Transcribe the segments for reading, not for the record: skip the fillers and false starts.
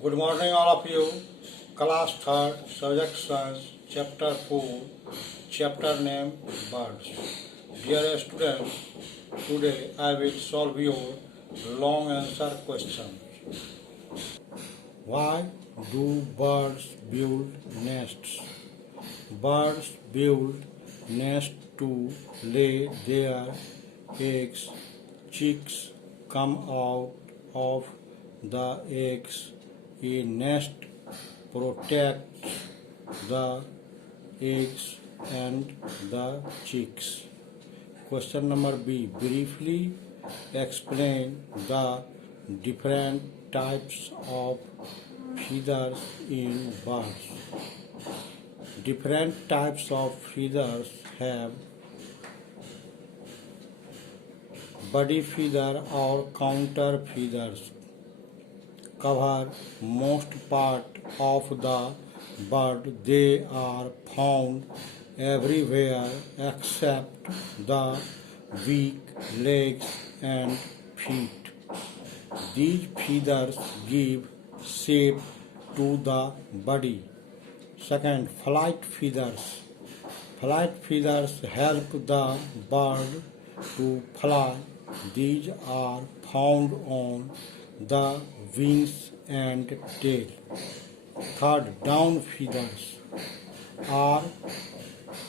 Good morning, all of you. Class 3, Subject Science, Chapter-4, Chapter name Birds. Dear students, today I will solve your long answer questions. Why do birds build nests? Birds build nests to lay their eggs. Chicks come out of the eggs. A nest protects the eggs and the chicks. Question number B. Briefly explain the different types of feathers in birds. Different types of feathers have body feather or counter feathers. Cover most part of the bird. They are found everywhere except the beak, legs and feet. These feathers give shape to the body. Second, flight feathers. Flight feathers help the bird to fly. These are found on the wings and tail. Third, down feathers are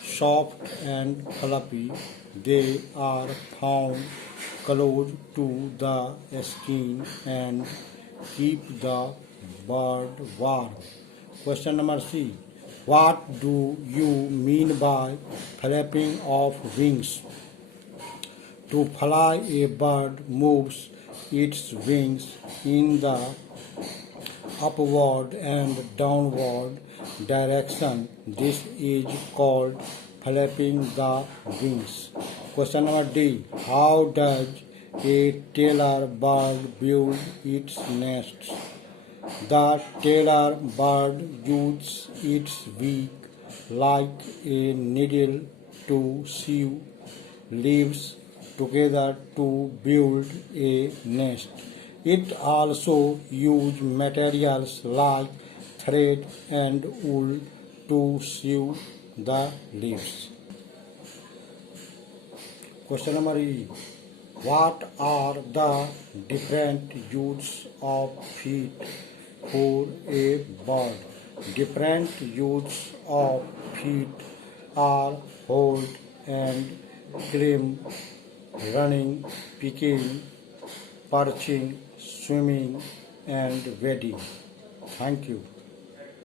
soft and fluffy. They are found close to the skin and keep the bird warm. Question number C. What do you mean by flapping of wings? To fly, a bird moves its wings in the upward and downward direction. This is called flapping the wings. Question number D. How does a tailor bird build its nests? The tailor bird uses its beak like a needle to sew leaves together to build a nest. It also uses materials like thread and wool to sew the leaves. Question number E. What are the different uses of feet for a bird? Different uses of feet are hold and climb, running, picking, perching, swimming and wading. Thank you.